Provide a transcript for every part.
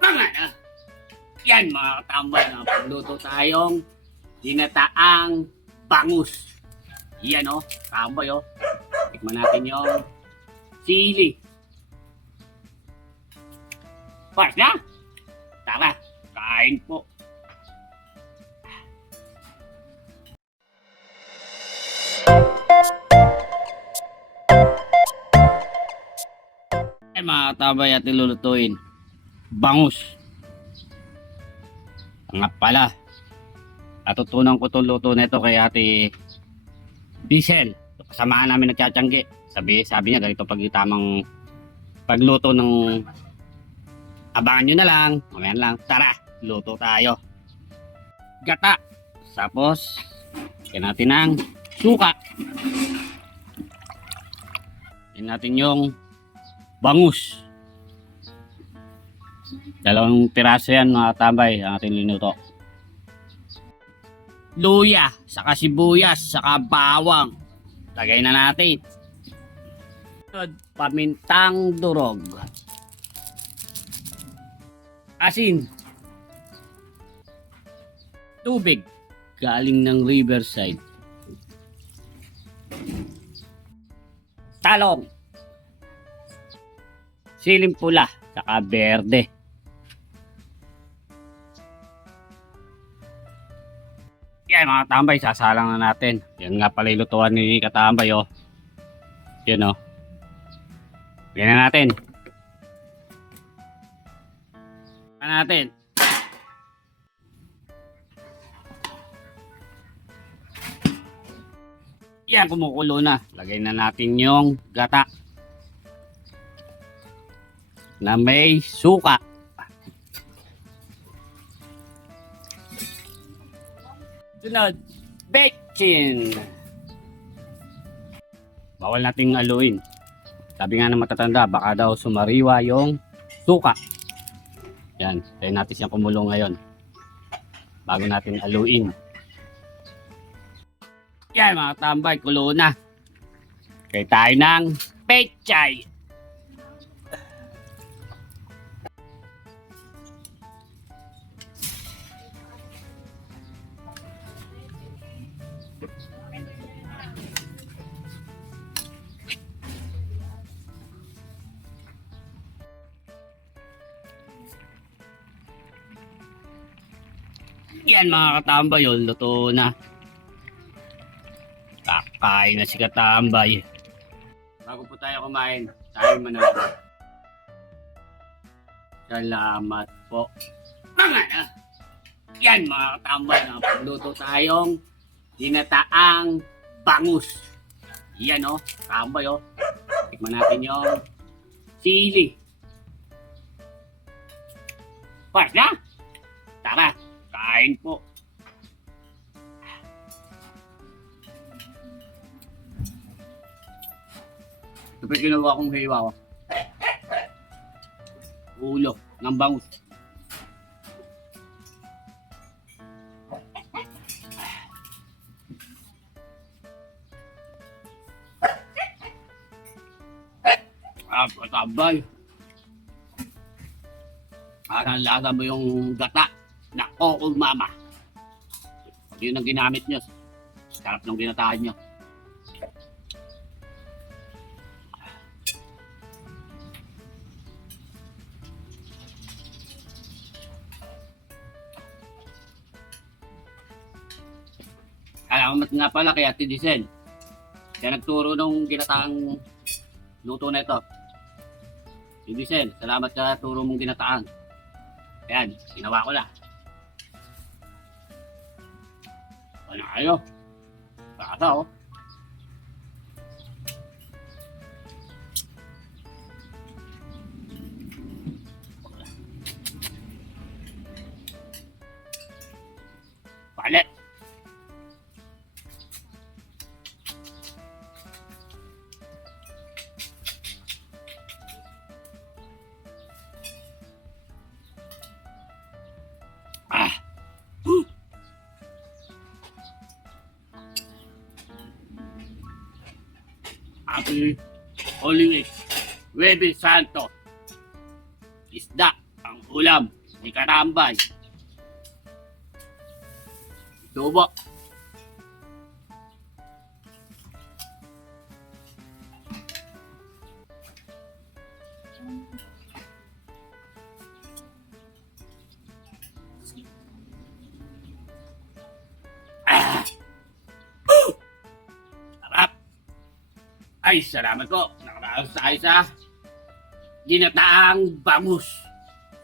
Mga na. Yan mga katambay, pagluto tayong ginataang bangus. Yan o, tambay o. Tikman natin yung sili. Pas na? Tara, kain po. Mga katambay at ilulutuin. Bangus. Nga pala. Natutunan ko itong luto na ito kay Ate Diesel. Kasamaan namin nagtsatsyangge. Sabi niya ganito pag tamang pagluto ng abangan nyo na lang. Mamaya lang. Tara, luto tayo. Gata. Tapos, kaya natin ng suka. Kaya natin yung bangus. Dalawang piraso yan mga tambay ang ating linuto. Luya, saka sibuyas, saka bawang. Lagay na natin. Pamintang durog. Asin. Tubig. Galing ng riverside. Talong. Siling pula, saka berde. Yan mga tambay, sasalang na natin. Yan nga pala ilutuan ni katambay oh. Yan oh. Yan na natin. Yan natin. Yan kumukulo na. Lagay na natin yung gata. Na may suka. Sunod, bechin. Bawal nating aluin. Sabi nga ng matatanda, baka daw sumariwa yung suka. Yan, tayo natin siyang kumulong ngayon. Bago natin aluin. Yan mga tambay, kulo na. Kaya tayo ng pechay. Yan mga katambay, oh, luto na. Kakain na si katambay. Bago po tayo kumain, tayo manalangin. Salamat po. Mga na. Yan mga katambay, pagluto tayong ginataang bangus. Yan o, katambay o. Tikman natin yung sili. Pas na? Tara. Kain po. Ito pa ginawa kong hiwa ko. Ulo ng bangus. Patabay. Parang lasa mo yung gata. Nako, mama. Yun ang ginamit nyo. Sarap ng ginataan nyo. Salamat nga pala kay Ate Diesel. Kaya nagturo nung ginataang luto na ito. Ate Diesel, salamat sa turo mong ginataan. Ayan, ginawa ko na. Ano kayo? Bata oh. Palit. Happy Holy Week. Webe Santo. Isda ang Ulam, may karambay. Tubo. Ah! Sarap! Ay, salamat po. Nakaraos tayo sa ginataang bangus.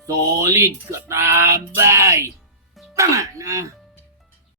Solid katabay. Tama na.